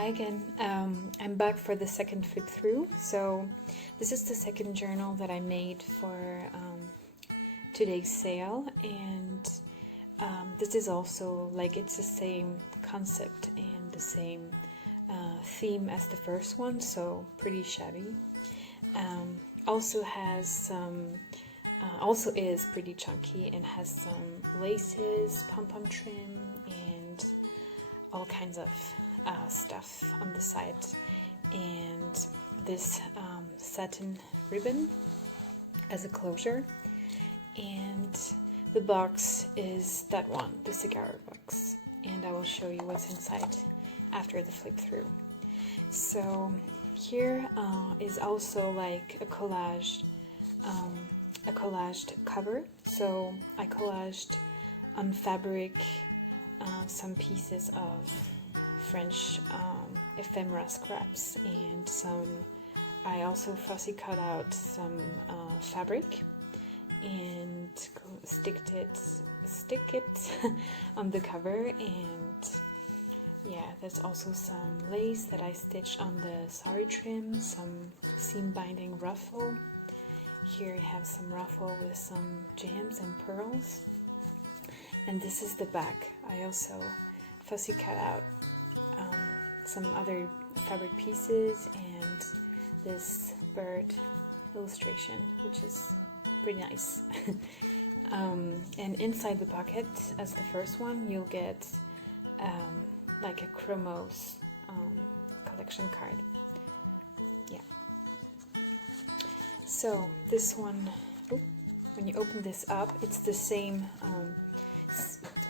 Hi again. I'm back for the second flip through. So this is the second journal that I made for today's sale, and this is also like it's the same concept and the same theme as the first one, so pretty shabby. Also has some, also is pretty chunky and has some laces, pom-pom trim, and all kinds of stuff on the side, and this satin ribbon as a closure, and the box is that one, the cigar box, and I will show you what's inside after the flip through. So here is also like a collaged cover. So I collaged on fabric some pieces of French ephemera scraps, and I also fussy cut out some fabric and stick it on the cover. And yeah, there's also some lace that I stitched on the sari trim, some seam binding ruffle. Here you have some ruffle with some gems and pearls, and this is the back. I also fussy cut out some other fabric pieces and this bird illustration, which is pretty nice. And inside the pocket, as the first one, you'll get like a Chromos collection card. Yeah. So this one, when you open this up, it's the same,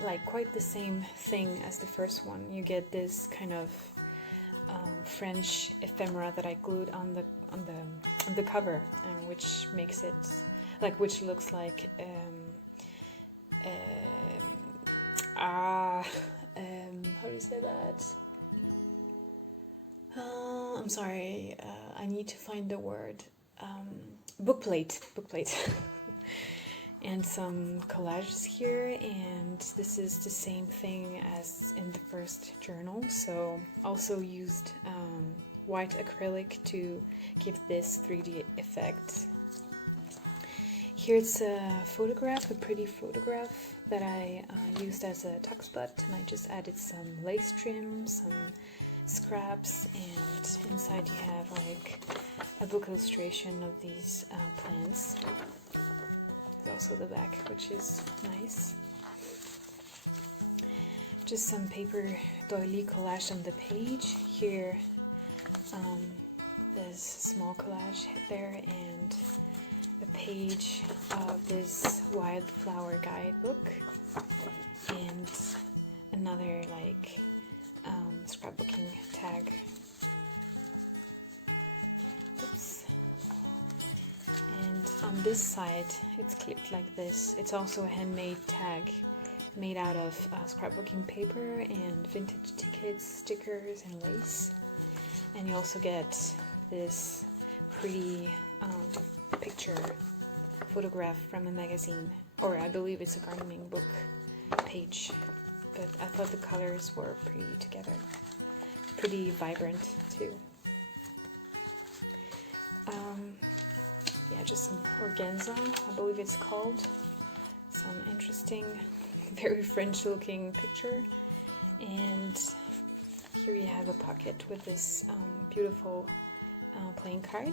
like quite the same thing as the first one. You get this kind of French ephemera that I glued on the cover, which makes it which looks like how do you say that? I'm sorry, I need to find the word. Bookplate. And some collages here, and this is the same thing as in the first journal, so also used white acrylic to give this 3D effect. Here's a photograph, a pretty photograph that I used as a tuck spot, and I just added some lace trim, some scraps, and inside you have like a book illustration of these plants. Also the back, which is nice. Just some paper doily collage on the page. Here there's a small collage there, and a page of this wildflower guidebook, and another like scrapbooking tag. Oops. And on this side, it's clipped like this. It's also a handmade tag made out of scrapbooking paper and vintage tickets, stickers, and lace. And you also get this pretty picture photograph from a magazine, or I believe it's a gardening book page. But I thought the colors were pretty together, pretty vibrant too. Yeah, just some organza, I believe it's called. Some interesting, very French looking picture. And here you have a pocket with this beautiful playing card.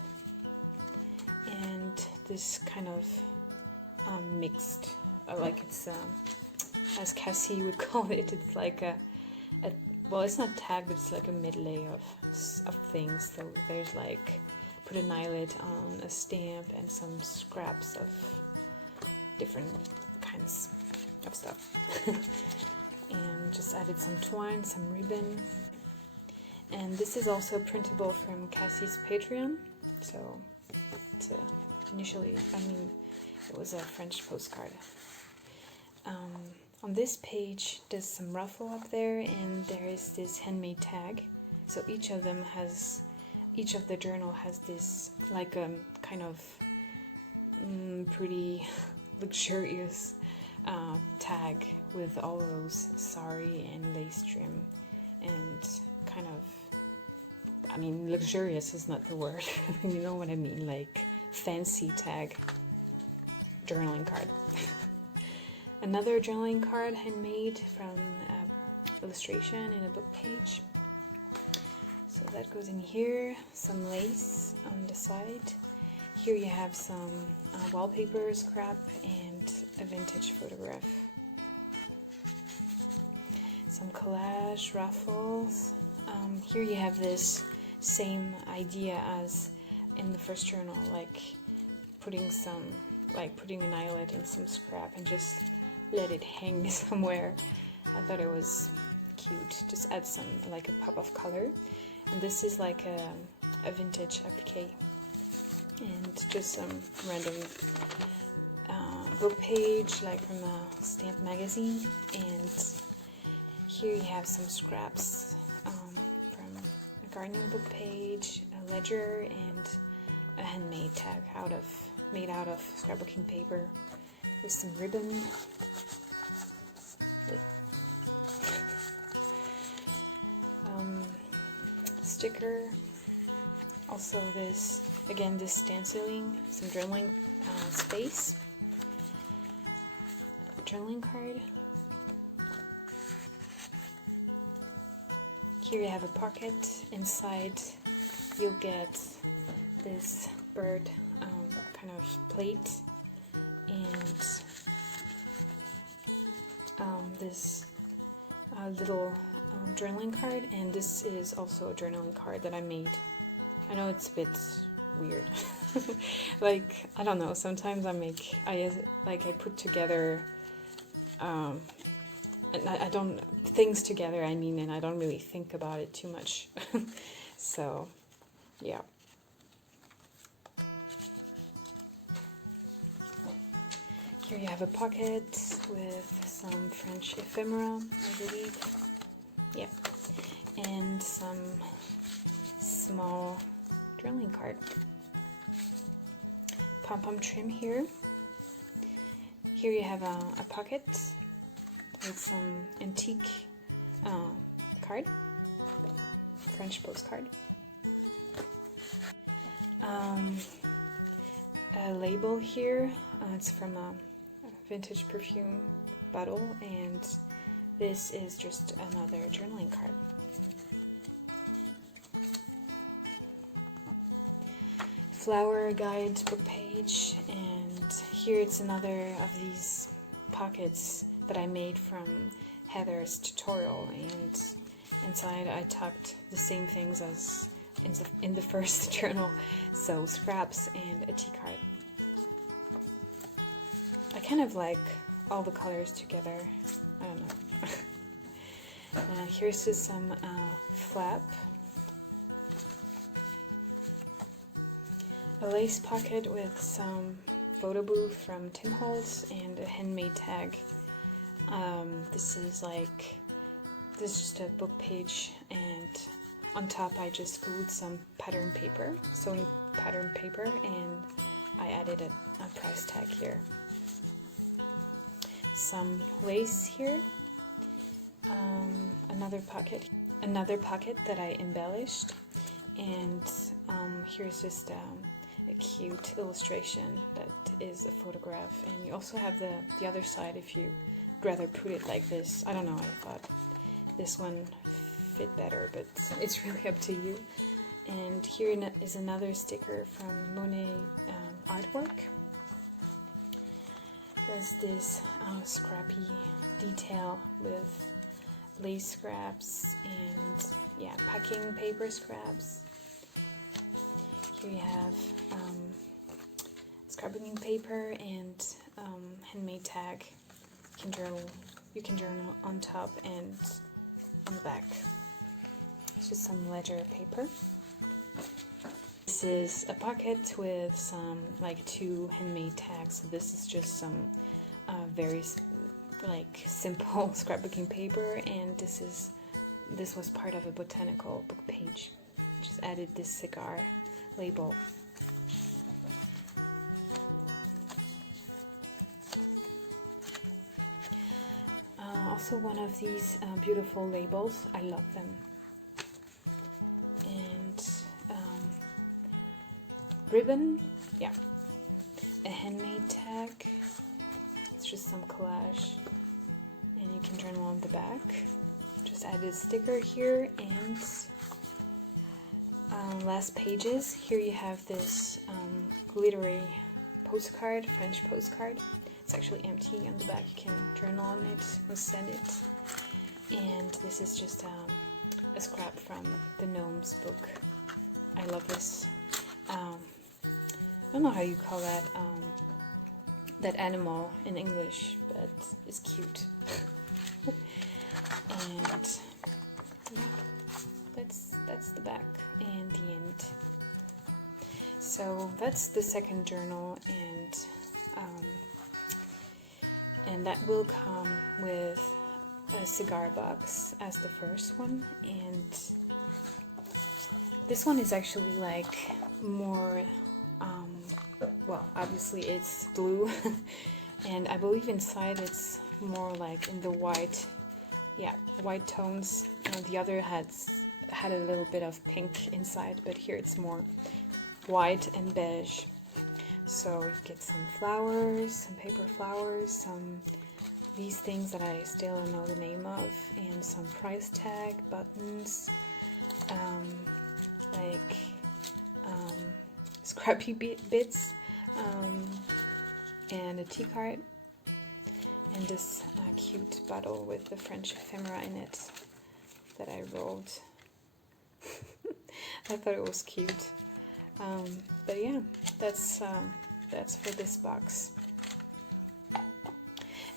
And this kind of mixed, like it's, as Cassie would call it, it's like well, it's not tag, but it's like a medley of things. So there's like, put an eyelet on a stamp and some scraps of different kinds of stuff. And just added some twine, some ribbon. And this is also printable from Cassie's Patreon. So it's initially, it was a French postcard. On this page, there's some ruffle up there, and there is this handmade tag. So each of the journal has this like kind of pretty luxurious tag with all those sari and lace trim, and kind of I mean, luxurious is not the word. You know what I mean, like fancy tag journaling card. Another journaling card handmade from illustration in a book page. So that goes in here. Some lace on the side. Here you have some wallpaper scrap and a vintage photograph. Some collage raffles. Here you have this same idea as in the first journal, like putting an eyelet in some scrap and just let it hang somewhere. I thought it was cute. Just add some, like a pop of color. And this is like a vintage applique. And just some random book page, like from a stamp magazine. And here you have some scraps from a gardening book page, a ledger, and a handmade tag made out of scrapbooking paper with some ribbon. Sticker. Also this stenciling, some journaling space. Journaling card. Here you have a pocket. Inside you'll get this bird kind of plate and this little journaling card, and this is also a journaling card that I made. I know it's a bit weird. Like, I don't know, sometimes I put together things together, I mean, and I don't really think about it too much. So, yeah. Here you have a pocket with some French ephemera, I believe. Yep. And some small journaling card. Pom-pom trim here. Here you have a pocket with some antique card, French postcard. A label here. It's from a vintage perfume bottle, and this is just another journaling card. Flower guide book page, and here it's another of these pockets that I made from Heather's tutorial, and inside I tucked the same things as in the first journal, so scraps and a tea card. I kind of like all the colors together. I don't know. Here's just some flap. A lace pocket with some photo booth from Tim Holtz and a handmade tag. This is just a book page, and on top I just glued some pattern paper, sewing pattern paper, and I added a price tag here. Some lace here. Another pocket that I embellished, and here's just a cute illustration that is a photograph, and you also have the other side if you'd rather put it like this. I don't know, I thought this one fit better, but it's really up to you. And here is another sticker from Monet artwork. There's this scrappy detail with lace scraps and packing paper scraps. Here you have scrapbooking paper and handmade tag. You can journal on top and on the back. It's just some ledger paper. This is a pocket with some two handmade tags. So this is just some very simple scrapbooking paper, and this was part of a botanical book page. Just added this cigar label. Also one of these beautiful labels. I love them. And ribbon, yeah, a handmade tag. It's just some collage, and you can journal on the back. Just add a sticker here, and last pages. Here you have this glittery postcard, French postcard. It's actually empty on the back. You can journal on it and send it. And this is just a scrap from the Gnomes book. I love this. I don't know how you call that that animal in English, but it's cute. And yeah, that's the back and the end. So that's the second journal, and that will come with a cigar box as the first one, and this one is actually like more well, obviously it's blue and I believe inside it's more like in the white, yeah, white tones. The other had a little bit of pink inside, but here it's more white and beige. So you get some flowers, some paper flowers, some these things that I still don't know the name of, and some price tag, buttons, like scrappy bits, and a tea card, and this cute bottle with the French ephemera in it that I rolled. I thought it was cute. But yeah, that's for this box.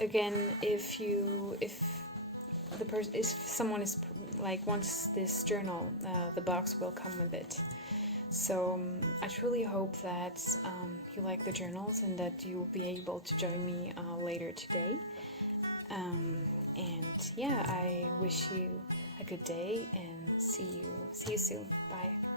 Again, if someone is like wants this journal, the box will come with it. So I truly hope that you like the journals and that you will be able to join me later today. And yeah, I wish you a good day and see you soon. Bye.